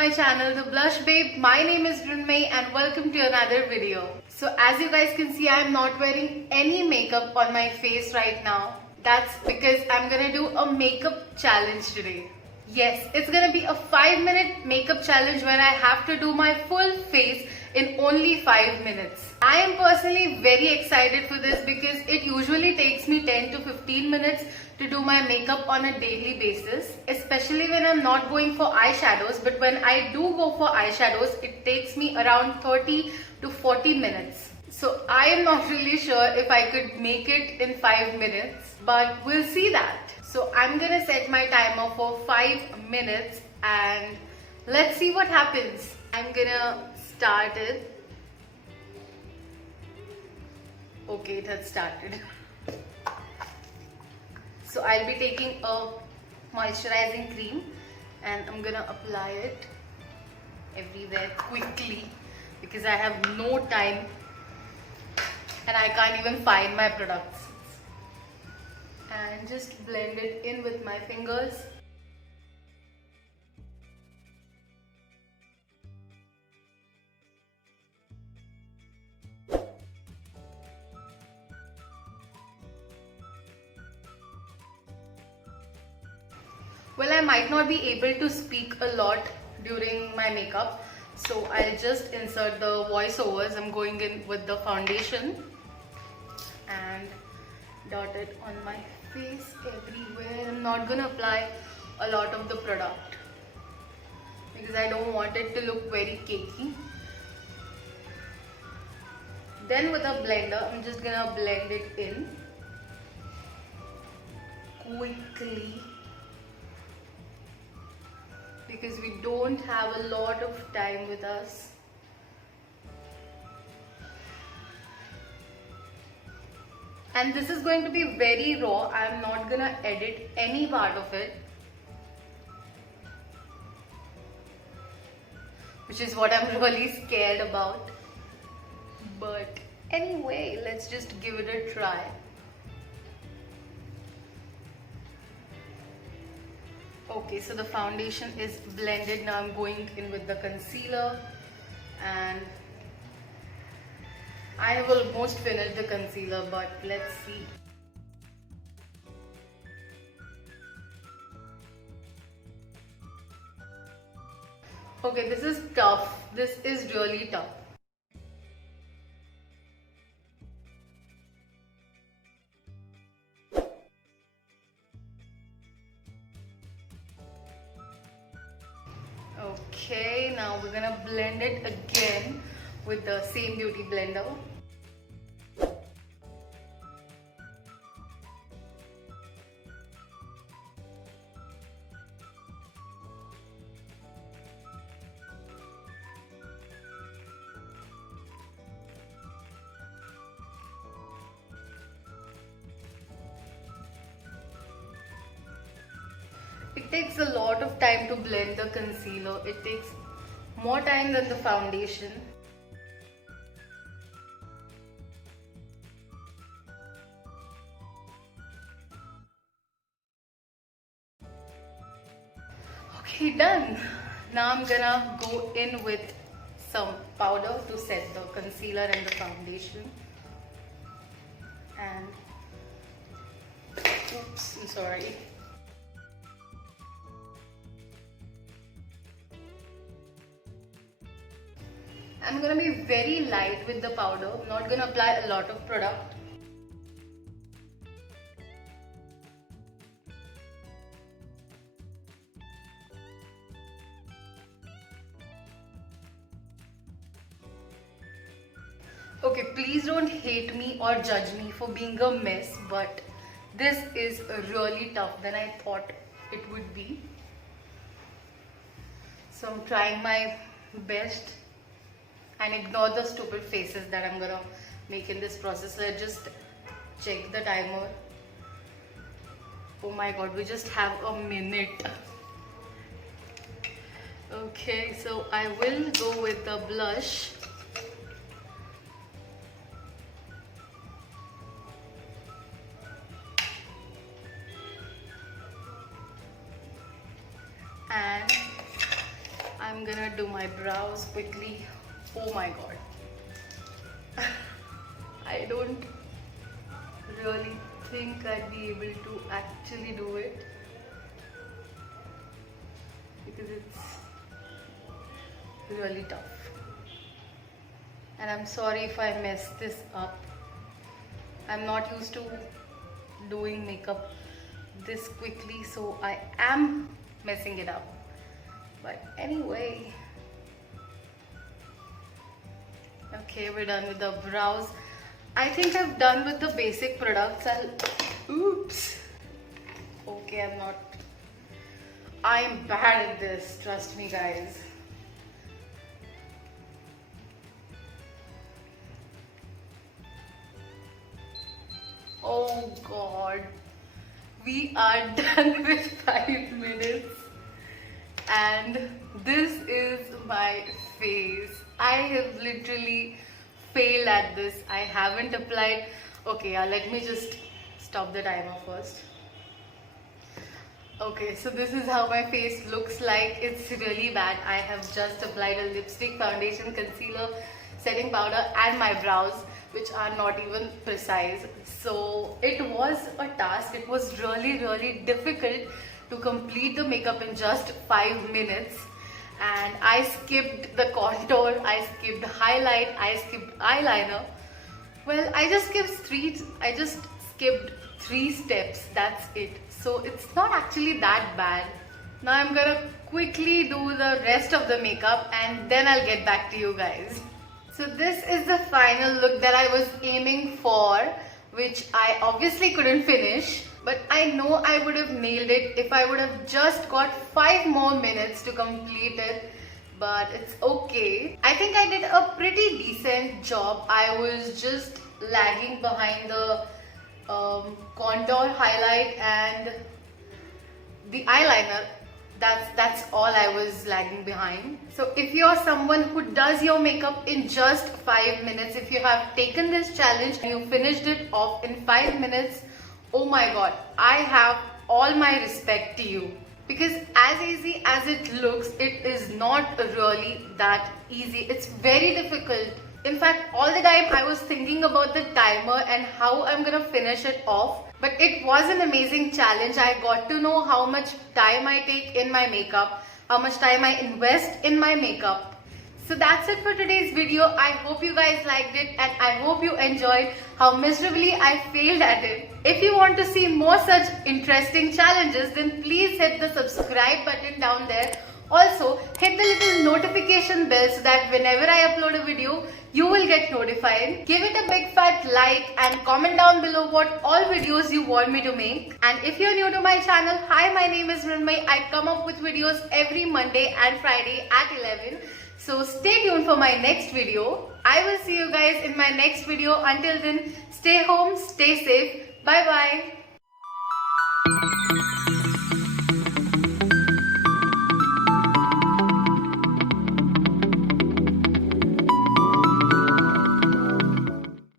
my channel The Blush Babe. My name is Runmay and welcome to another video. So as you guys can see, I'm not wearing any makeup on my face right now. That's because I'm gonna do a makeup challenge today. Yes, it's gonna be a 5-minute makeup challenge where I have to do my full face in only 5 minutes. I am personally very excited for this because it usually takes me 10 to 15 minutes to do my makeup on a daily basis, especially when I'm not going for eyeshadows. But when I do go for eyeshadows, it takes me around 30 to 40 minutes. So I am not really sure if I could make it in 5 minutes, but we'll see that. So I'm gonna set my timer for 5 minutes and let's see what happens. I'm gonna start it. Okay, it has started. So I'll be taking a moisturizing cream and I'm gonna apply it everywhere quickly because I have no time and I can't even find my products. And just blend it in with my fingers. Well, I might not be able to speak a lot during my makeup, so I'll just insert the voiceovers. I'm going in with the foundation and dot it on my face everywhere. I'm not gonna apply a lot of the product because I don't want it to look very cakey. Then with a blender, I'm just gonna blend it in quickly because we don't have a lot of time with us. And this is going to be very raw. I'm not gonna edit any part of it, which is what I'm really scared about. But anyway, let's just give it a try. Okay, so the foundation is blended. Now I'm going in with the concealer and I have almost finished the concealer, but let's see. Okay, this is tough. This is really tough. Okay, now we're gonna blend it again with the same beauty blender. It takes a lot of time to blend the concealer. It takes more time than the foundation. Okay, done. Now I'm gonna go in with some powder to set the concealer and the foundation. And oops, I'm sorry. I'm gonna be very light with the powder. I'm not gonna apply a lot of product. Okay, please don't hate me or judge me for being a mess, but this is really tough than I thought it would be. So I'm trying my best and ignore the stupid faces that I'm gonna make in this process. Let's just check the timer. Oh my god, we just have a minute. Okay, so I will go with the blush. And I'm I'm gonna do my brows quickly. Oh my god. I don't really think I'd be able to actually do it because it's really tough. And I'm sorry if I mess this up. I'm not used to doing makeup this quickly, so I am messing it up. But anyway, okay, we're done with the brows. I think I've done with the basic products. Oops. Okay, I'm bad at this, trust me guys. Oh god. We are done with 5 minutes. And this is my face. I have literally failed at this. I haven't applied. Okay, let me just stop the timer first. Okay, so this is how my face looks like. It's really bad. I have just applied a lipstick, foundation, concealer, setting powder and my brows, which are not even precise. So it was a task. It was really difficult to complete the makeup in just 5 minutes. And I skipped the contour, I skipped highlight, I skipped eyeliner. Well, I just skipped 3 steps, that's it. So it's not actually that bad. Now I'm gonna quickly do the rest of the makeup and then I'll get back to you guys. So this is the final look that I was aiming for, which I obviously couldn't finish. But I know I would have nailed it if I would have just got 5 more minutes to complete it. But it's okay. I think I did a pretty decent job. I was just lagging behind the contour, highlight and the eyeliner. That's all I was lagging behind. So if you're someone who does your makeup in just 5 minutes, if you have taken this challenge and you finished it off in 5 minutes, oh my god, I have all my respect to you. Because as easy as it looks, it is not really that easy. It's very difficult. In fact, all the time I was thinking about the timer and how I'm gonna finish it off. But it was an amazing challenge. I got to know how much time I take in my makeup, how much time I invest in my makeup. So that's it for today's video. I hope you guys liked it and I hope you enjoyed how miserably I failed at it. If you want to see more such interesting challenges, then please hit the subscribe button down there. Also, hit the little notification bell so that whenever I upload a video, you will get notified. Give it a big fat like and comment down below what all videos you want me to make. And if you're new to my channel, hi, my name is Mrunmayee. I come up with videos every Monday and Friday at 11. So stay tuned for my next video. I will see you guys in my next video. Until then, stay home, stay safe. Bye bye.